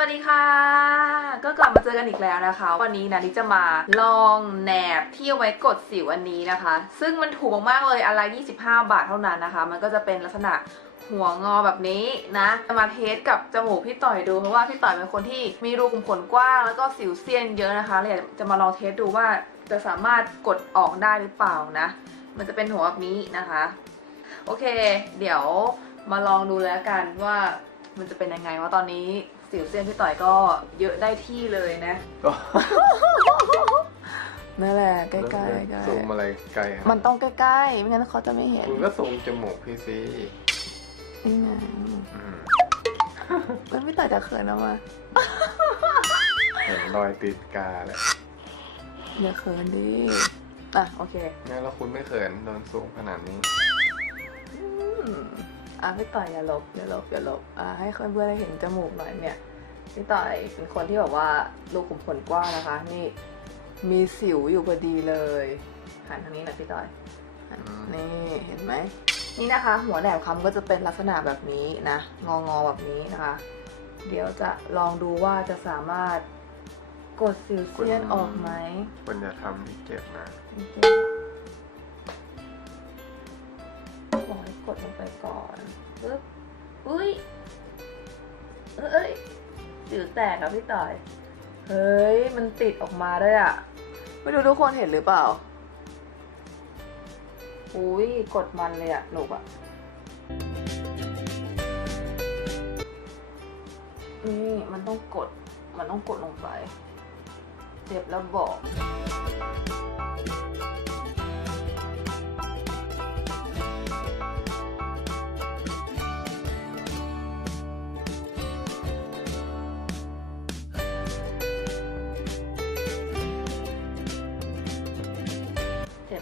วัสดีค่ะ ก็กลับมาเจอกันอีกแล้วนะคะ วันนี้นะนิจะมาลองแหนบที่เอาไว้กดสิวอันนี้นะคะ ซึ่งมันถูกมากๆเลยอะไร25 บาทเท่านั้นนะคะ มันก็จะเป็นลักษณะหัวงอแบบนี้นะจะมาเทสกับจมูกพี่ต่อยดูเพราะว่าพี่ต่อยเป็นคนที่มีรูขุมขนกว้างแล้วก็สิวเซียนเยอะนะคะเลยอยากจะมาลองเทสดูว่าจะสามารถกดออกได้หรือเปล่านะ มันจะเป็นหัวแบบนี้นะคะ โอเค เดี๋ยวมาลองดูแล้วกันว่ามันจะเป็นยังไงว่าตอนนี้ สิวเซียนพี่ต่อยก็เยอะได้ที่เลยนะ ก็นั่นแหละใกล้ๆใกล้ซูมอะไรไกลฮะมันต้องใกล้ๆไม่งั้นเขาจะไม่เห็นคุณก็ซูมจมูกพี่สินี่ไงอืมแล้วพี่ต่อยจะเขินออกมาเห็นรอยติดกาแล้วอย่าเขินดิอะโอเคงั้นแล้วคุณไม่เขินโดนซูมขนาดนี้ อืม อะพี่ต่อยอย่าลบอย่าลบอย่าลบอะให้เพื่อนๆได้เห็นจมูกหน่อยเนี่ยพี่ต่อยเป็นคนที่แบบว่ารูขุมขนกว้างนะคะ นี่มีสิวอยู่พอดีเลยหันทางนี้หน่อยพี่ต่อยหันอืมนี่เห็นไหมนี่นะคะ หัวแหลมคำก็จะเป็นลักษณะแบบนี้นะงองอๆแบบนี้นะคะ เดี๋ยวจะลองดูว่าจะสามารถกดสิวเซียนออกไหมคุณอย่าทำที่เจ็บนะ บอกให้กดลงไปก่อนปึ๊บอุ้ยเอ้ยสิวแตกครับพี่ต่อย เฮ้ย มันติดออกมาด้วยอะไม่รู้ทุกคนเห็นหรือเปล่า อุ้ยกดมันเลยอะหนุกอะนี่มันต้องกด มันต้องกดลงไปเจ็บแล้วบอก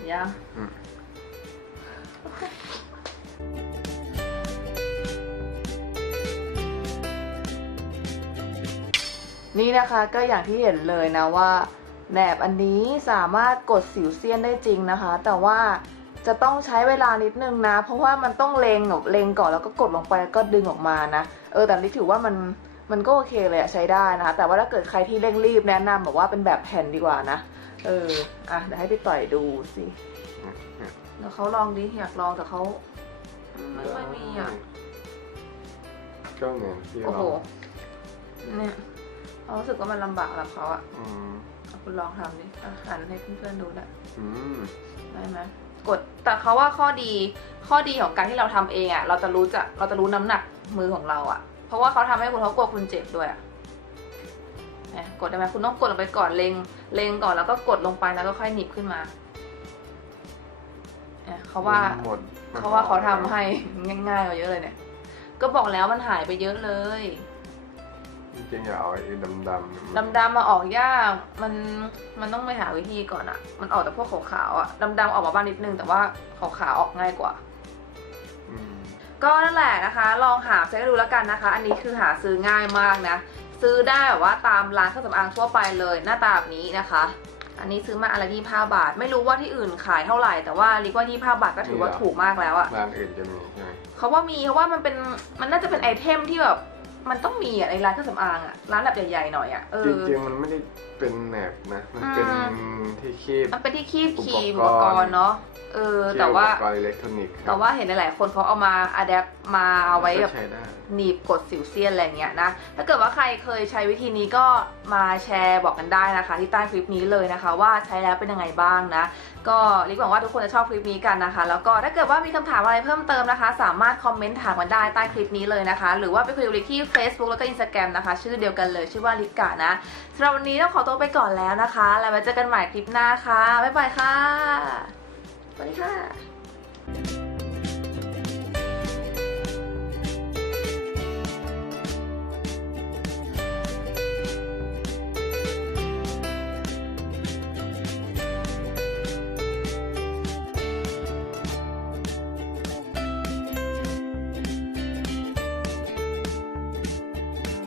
เจ็บยังอืมนี่นะคะก็อย่างที่เห็นเลยนะว่าแหนบอันนี้สามารถกดสิวเซียนได้จริงนะคะ แต่ว่าจะต้องใช้เวลานิดนึงนะ เพราะว่ามันต้องเลงแบบเลงก่อนแล้วก็กดลงไปแล้วก็ดึงออกมานะ เออแต่นี่ถือว่ามันมันก็โอเคเลยอะใช้ได้นะคะแต่ว่าถ้าเกิดใครที่เร่งรีบแนะนำบอกว่าเป็นแบบแผ่นดีกว่านะ เออ อะเดี๋ยวให้พี่ต่อยดูสิเนี่ยเดี๋ยวเขาลองดิอยากลองแต่เขาไม่ค่อยมีอะก็เหมือนที่โอ้เราโหเนี่ยเขารู้สึกว่ามันลำบากสำหรับเขาอะอืมเอาคุณลองทำดิอะหันให้เพื่อนๆดูแหละอืมได้ไหมกดแต่เขาว่าข้อดี ข้อดีของการที่เราทำเองอะเราจะรู้จะเราจะรู้น้ำหนักมือของเราอะเพราะว่าเขาทำให้คุณเขากลัวคุณเจ็บด้วยอะเนี่ย กดได้ไหมคุณต้องกดลงไปก่อนเล็งเล็งก่อนแล้วก็กดลงไปแล้วก็ค่อยหนีบขึ้นมาเนี่ยเขาว่าหมดเขาว่าเขาทำให้ง่ายๆกว่าเยอะเลยเนี่ย ก็บอกแล้วมันหายไปเยอะเลยจริงๆอย่าเอาไอ้ดำๆเนี่ยมันดำๆมาออกยากมันมันต้องไปหาวิธีก่อนอะมันออกแต่พวกขาวๆอะดำๆออกมาบ้างนิดนึง แต่ว่าขาวๆออกง่ายกว่าอืมก็นั่นแหละนะคะ ลองหาซื้อดูแล้วกันนะคะ อันนี้คือหาซื้อง่ายมากนะ ซื้อได้แบบว่าตามร้านเครื่องสำอางทั่วไปเลยหน้าตาแบบนี้นะคะ อันนี้ซื้อมาอะไรที่ห้าบาท ไม่รู้ว่าที่อื่นขายเท่าไหร่ แต่ว่าริกว่ายี่ห้าบาทก็ถือว่าถูกมากแล้วอะร้านอื่นจะมีใช่ไหมเขาว่ามีเพราะว่ามันเป็นมันน่าจะเป็นไอเทมที่แบบมันต้องมีอะในร้านเครื่องสำอางอะร้านแบบใหญ่ๆหน่อยอะเอจอริงๆมันไม่ได้เป็นแหนบนะ มันเป็นอืที่คีบมันเป็นที่คีบครีมอุอุปปกกรรณ์ณ์เนาะ เออที่แต่ว่าอุปกรณ์อิเล็กทรอนิกส์ครับแต่ว่าเห็นหลายๆคนเขาเอามาอัดแอปมาเอาไว้แบบ ก็ใช้ได้ หนีบกดสิวเซียนอะไรเงี้ยนะ ถ้าเกิดว่าใครเคยใช้วิธีนี้ก็มาแชร์บอกกันได้นะคะ ที่ใต้คลิปนี้เลยนะคะ ว่าใช้แล้วเป็นยังไงบ้างนะ ก็ริกหวังว่าทุกคนจะชอบคลิปนี้กันนะคะ แล้วก็ถ้าเกิดว่ามีคำถามอะไรเพิ่มเติมนะคะ สามารถคอมเมนต์ถามกันได้ใต้คลิปนี้เลยนะคะ หรือว่าไปคุยกับลิกที่ Facebook แล้วก็ Instagram นะคะ ชื่อเดียวกันเลยชื่อว่าลิกกะนะสำหรับวันนี้ต้องขอตัวไปก่อนแล้วนะคะ แล้วไว้เจอกันใหม่คลิปหน้าค่ะบ๊ายบายค่ะ 你看